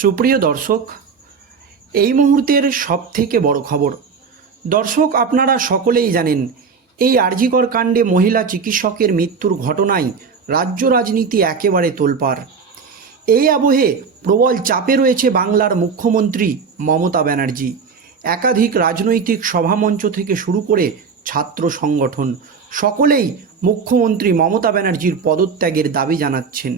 সুপ্রিয় দর্শক, এই মুহূর্তের সবথেকে বড় খবর। দর্শক, আপনারা সকলেই জানেন, এই আরজিকর কাণ্ডে মহিলা চিকিৎসকের মৃত্যুর ঘটনায় রাজ্য রাজনীতি একেবারে তোলপাড়। এই আবহে প্রবল চাপে রয়েছে বাংলার মুখ্যমন্ত্রী মমতা ব্যানার্জি। একাধিক রাজনৈতিক সভামঞ্চ থেকে শুরু করে ছাত্র সংগঠন, সকলেই মুখ্যমন্ত্রী মমতা ব্যানার্জির পদত্যাগের দাবি জানাচ্ছেন।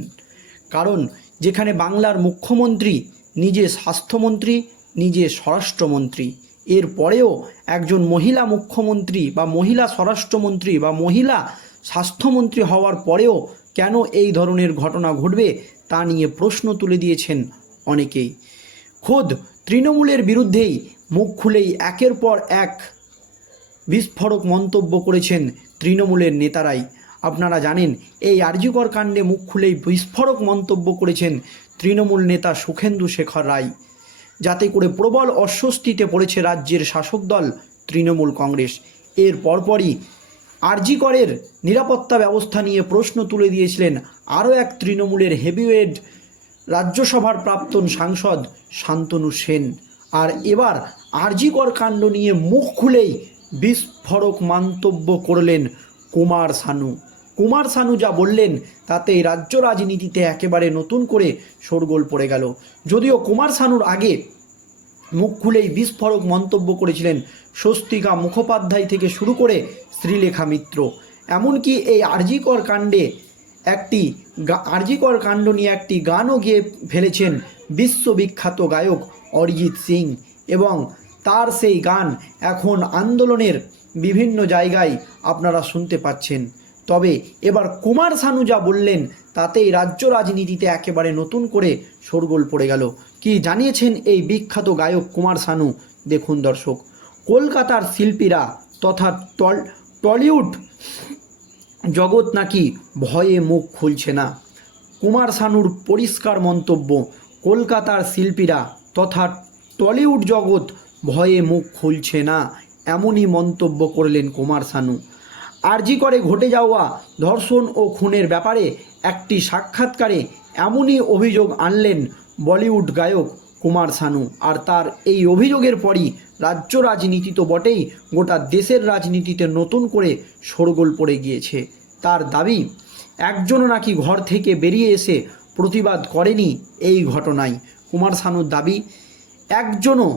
কারণ যেখানে বাংলার মুখ্যমন্ত্রী, নিজে স্বাস্থ্যমন্ত্রী, নিজে স্বরাষ্ট্রমন্ত্রী। এর পরেও একজন মহিলা মুখ্যমন্ত্রী বা মহিলা স্বরাষ্ট্রমন্ত্রী বা মহিলা স্বাস্থ্যমন্ত্রী হওয়ার পরেও কেন এই ধরনের ঘটনা ঘটবে তা নিয়ে প্রশ্ন তুলে দিয়েছেন অনেকেই। খোদ তৃণমূলের বিরুদ্ধেই মুখ খুলেই একের পর এক বিস্ফোরক মন্তব্য করেছেন তৃণমূলের নেতারাই। আপনারা জানেন, এই আরজিকর কাণ্ডে মুখ খুলেই বিস্ফোরক মন্তব্য করেছেন তৃণমূল নেতা সুখেন্দু শেখর রায়। যাতে করে প্রবল অস্বস্তিতে পড়েছে রাজ্যের শাসক দল তৃণমূল কংগ্রেস। এর পরপরই আরজিকরের নিরাপত্তা ব্যবস্থা নিয়ে প্রশ্ন তুলে দিয়েছিলেন আরও এক তৃণমূলের হেভিওয়েট রাজ্যসভার প্রাক্তন সাংসদ শান্তনু সেন। আর এবার আরজিকর কাণ্ড নিয়ে মুখ খুলেই বিস্ফোরক মন্তব্য করলেন কুমার সানু। কুমার সানু যা বললেন, তাতে রাজ্য রাজনীতিতে একেবারে নতুন করে শোরগোল পড়ে গেল। যদিও কুমার সানুর আগে মুখ খুলেই বিস্ফোরক মন্তব্য করেছিলেন স্বস্তিকা মুখোপাধ্যায় থেকে শুরু করে শ্রীলেখা মিত্র। এমনকি এই আরজিকর কাণ্ডে একটি আরজিকর কাণ্ড নিয়ে একটি গানও গেয়ে ফেলেছেন বিশ্ববিখ্যাত গায়ক অরিজিৎ সিং এবং তার সেই গান এখন আন্দোলনের বিভিন্ন জায়গায় আপনারা শুনতে পাচ্ছেন। তবে এবার কুমার সানু যা বললেন, তাতেই রাজ্য রাজনীতিতে একেবারে নতুন করে শোরগোল পড়ে গেল। কি জানিয়েছেন এই বিখ্যাত গায়ক কুমার সানু? দেখুন দর্শক, কলকাতার শিল্পীরা তথা টল, টলিউড জগৎ নাকি ভয়ে মুখ খুলছে না। কুমার শানুর পরিষ্কার মন্তব্য, কলকাতার শিল্পীরা তথা টলিউড জগৎ ভয়ে মুখ খুলছে না, এমনই মন্তব্য করলেন কুমার শানু আরজি করে ঘটে যাওয়া ধর্ষণ ও খুনের ব্যাপারে একটি সাক্ষাৎকারে এমনই অভিযোগ আনলেন বলিউড গায়ক কুমার শানু। আর তার এই অভিযোগের পরই রাজ্য রাজনীতি তো বটেই, গোটা দেশের রাজনীতিতে নতুন করে শোরগোল পড়ে গিয়েছে। তার দাবি, একজনও নাকি ঘর থেকে বেরিয়ে এসে প্রতিবাদ করেনি এই ঘটনায়। কুমার শানুর দাবি, একজনও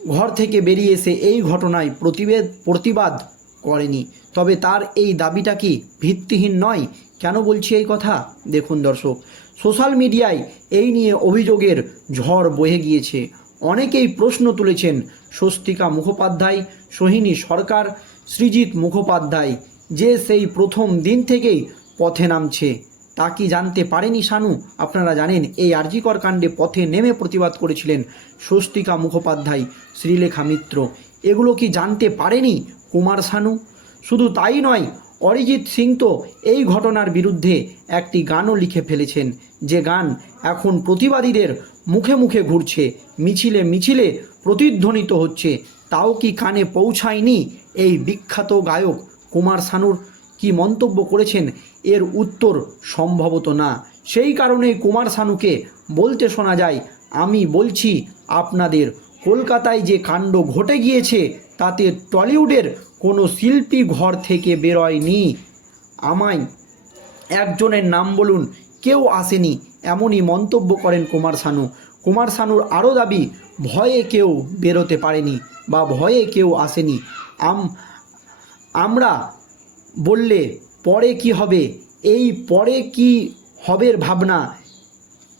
ঘর থেকে বেরিয়ে এসে এই ঘটনায় প্রতিবেদ, প্রতিবাদ করেনি। তবে তার এই দাবিটা কি ভিত্তিহীন নয়? কেন বলছি এই কথা? দেখুন দর্শক, সোশ্যাল মিডিয়ায় এই নিয়ে অভিযোগের ঝড় বয়ে গিয়েছে। অনেকেই প্রশ্ন তুলেছেন, স্বস্তিকা মুখোপাধ্যায়, সোহিনী সরকার, সৃজিত মুখোপাধ্যায়, যে সেই প্রথম দিন থেকেই পথে নামছে। তা কি জানতে পারেনি শানু? আপনারা জানেন, এই আরজিকর কাণ্ডে পথে নেমে প্রতিবাদ করেছিলেন স্বস্তিকা মুখোপাধ্যায়, শ্রীলেখা মিত্র। এগুলো কি জানতে পারেনি? কুমার শানু। শুধু তাই নয়, অরিজিৎ সিং তো এই ঘটনার বিরুদ্ধে একটি গানও লিখে ফেলেছেন। যে গান এখন প্রতিবাদীদের মুখে মুখে ঘুরছে, মিছিলে মিছিলে প্রতিধ্বনিত হচ্ছে, তাও কি কানে পৌঁছায়নি এই বিখ্যাত গায়ক কুমার শানুর? কি মন্তব্য করেছেন? এর উত্তর সম্ভবত না। সেই কারণেই কুমার শানুকে বলতে শোনা যায়, আমি বলছি আপনাদের কলকাতায় যে কাণ্ড ঘটে গিয়েছে তাতে টলিউডের কোনো শিল্পী ঘর থেকে বেরোয়নি। আমায় একজনের নাম বলুন, কেউ আসেনি, এমনই মন্তব্য করেন কুমার শানু। কুমার শানুর আরও দাবি, ভয়ে কেউ বেরোতে পারেনি বা ভয়ে কেউ আসেনি। আম, আমরা বললে পরে কি হবে? এই পরে কি হবের ভাবনা?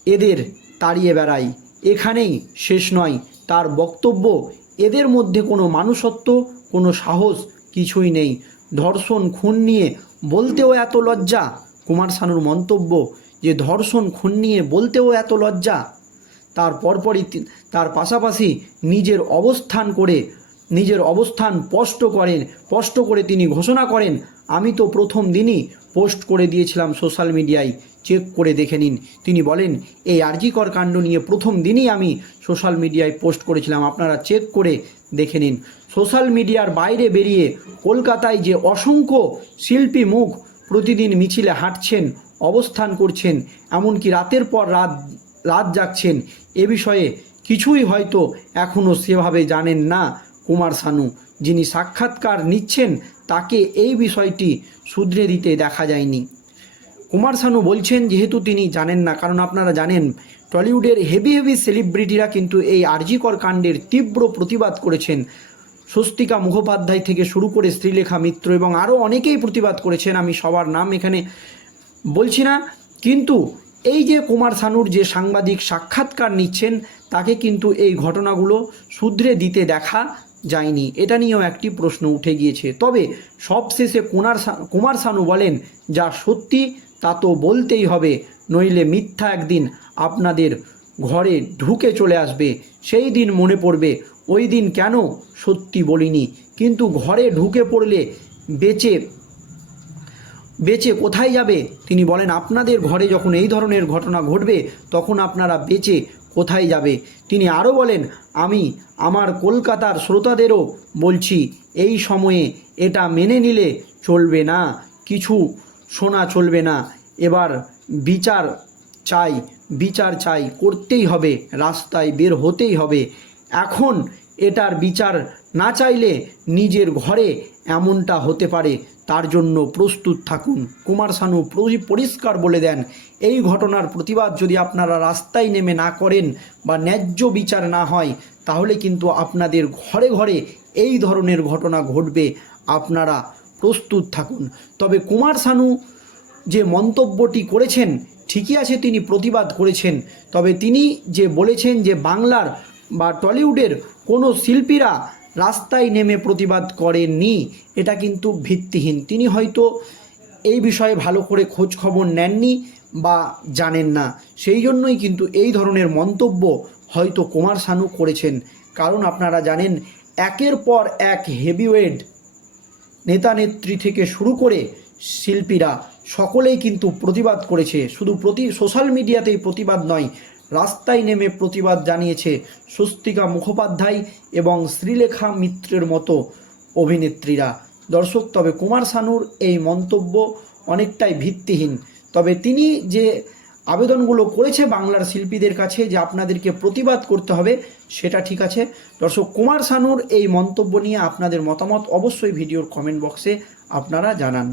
এদের তাড়িয়ে বেড়াই। এখানেই শেষ নয়। তার বক্তব্য এদের মধ্যে কোনো মানুষত্ব, কোনো সাহস কিছুই নেই। ধর্ষণ, খুন নিয়ে বলতেও এত লজ্জা। কুমার শানুর মন্তব্য যে ধর্ষণ, খুন নিয়ে বলতেও এত লজ্জা। তার পরপরই তার পাশাপাশি নিজের অবস্থান করে, নিজের অবস্থান স্পষ্ট করেন, স্পষ্ট করে তিনি ঘোষণা করেন, আমি তো প্রথম দিনই পোস্ট করে দিয়েছিলাম সোশ্যাল মিডিয়ায়, চেক করে দেখে নিন। তিনি বলেন, এই আরজিকর কাণ্ড নিয়ে প্রথম দিনই আমি সোশ্যাল মিডিয়ায় পোস্ট করেছিলাম, আপনারা চেক করে দেখে নিন। সোশ্যাল মিডিয়ার বাইরে বেরিয়ে কলকাতায় যে অসংখ্য শিল্পী মুখ প্রতিদিন মিছিলে হাঁটছেন, অবস্থান করছেন, এমনকি রাতের পর রাত রাত জাগছেন, এ বিষয়ে কিছুই হয়তো এখনও সেভাবে জানেন না কুমার শানু। যিনি সাক্ষাৎকার নিচ্ছেন, তাকে এই বিষয়টি শুধরে দিতে দেখা যায়নি। কুমার শানু বলছেন, যেহেতু তিনি জানেন না, কারণ আপনারা জানেন, টলিউডের হেভি হেভি সেলিব্রিটিরা কিন্তু এই আরজিকর কাণ্ডের তীব্র প্রতিবাদ করেছেন। স্বস্তিকা মুখোপাধ্যায় থেকে শুরু করে শ্রীলেখা মিত্র এবং আরও অনেকেই প্রতিবাদ করেছেন, আমি সবার নাম এখানে বলছি না। কিন্তু এই যে কুমার শানুর যে সাংবাদিক সাক্ষাৎকার নিচ্ছেন, তাকে কিন্তু এই ঘটনাগুলো শুধরে দিতে দেখা যায়নি। এটা নিয়েও একটি প্রশ্ন উঠে গিয়েছে। তবে সবশেষে কুমার শা- কুমার শানু বলেন, যা সত্যি, তা তো বলতেই হবে। নইলে মিথ্যা একদিন আপনাদের ঘরে ঢুকে চলে আসবে। সেই দিন মনে পড়বে, ওই দিন কেন সত্যি বলিনি। কিন্তু ঘরে ঢুকে পড়লে বেঁচে বেঁচে কোথায় যাবে? তিনি বলেন, আপনাদের ঘরে যখন এই ধরনের ঘটনা ঘটবে, তখন আপনারা বেঁচে কোথায় যাবে? তিনি আরও বলেন, আমি আমার কলকাতার শ্রোতাদেরও বলছি, এই সময়ে এটা মেনে নিলে চলবে না, কিছু শোনা চলবে না। এবার বিচার চাই বিচার চাই, করতেই হবে, রাস্তায় বের হতেই হবে। এখন এটার বিচার না চাইলে নিজের ঘরে এমনটা হতে পারে। তার জন্য প্রস্তুত থাকুন। কুমার শানু পরি- পরিষ্কার বলে দেন, এই ঘটনার প্রতিবাদ যদি আপনারা রাস্তায় নেমে না করেন বা ন্যায্য বিচার না হয়, তাহলে কিন্তু আপনাদের ঘরে ঘরে এই ধরনের ঘটনা ঘটবে। আপনারা প্রস্তুত থাকুন। তবে কুমার শানু যে মন্তব্যটি করেছেন, ঠিকই আছে তিনি প্রতিবাদ করেছেন। তবে তিনি যে বলেছেন যে বাংলার বা টলিউডের কোনো শিল্পীরা রাস্তায় নেমে প্রতিবাদ করেননি। এটা কিন্তু ভিত্তিহীন। তিনি হয়তো এই বিষয়ে ভালো করে খোঁজ খবর নেননি বা জানেন না। সেই জন্যই কিন্তু এই ধরনের মন্তব্য হয়তো কুমার শানু করেছেন। কারণ আপনারা জানেন, একের পর এক হেভিওয়েট নেতা নেত্রী থেকে শুরু করে শিল্পীরা সকলেই কিন্তু প্রতিবাদ করেছে। শুধু প্রতি, সোশ্যাল মিডিয়াতেই প্রতিবাদ নয় রাস্তায় নেমে প্রতিবাদ জানিয়েছে স্বস্তিকা মুখোপাধ্যায় এবং শ্রীলেখা মিত্রের মতো অভিনেত্রীরা। দর্শক, তবে কুমার শানুর এই মন্তব্য অনেকটাই ভিত্তিহীন। তবে তিনি যে আবেদনগুলো করেছে বাংলার শিল্পীদের কাছে যে আপনাদেরকে প্রতিবাদ করতে হবে, সেটা ঠিক আছে। দর্শক, কুমার শানুর এই মন্তব্য নিয়ে আপনাদের মতামত অবশ্যই ভিডিওর কমেন্ট বক্সে আপনারা জানান।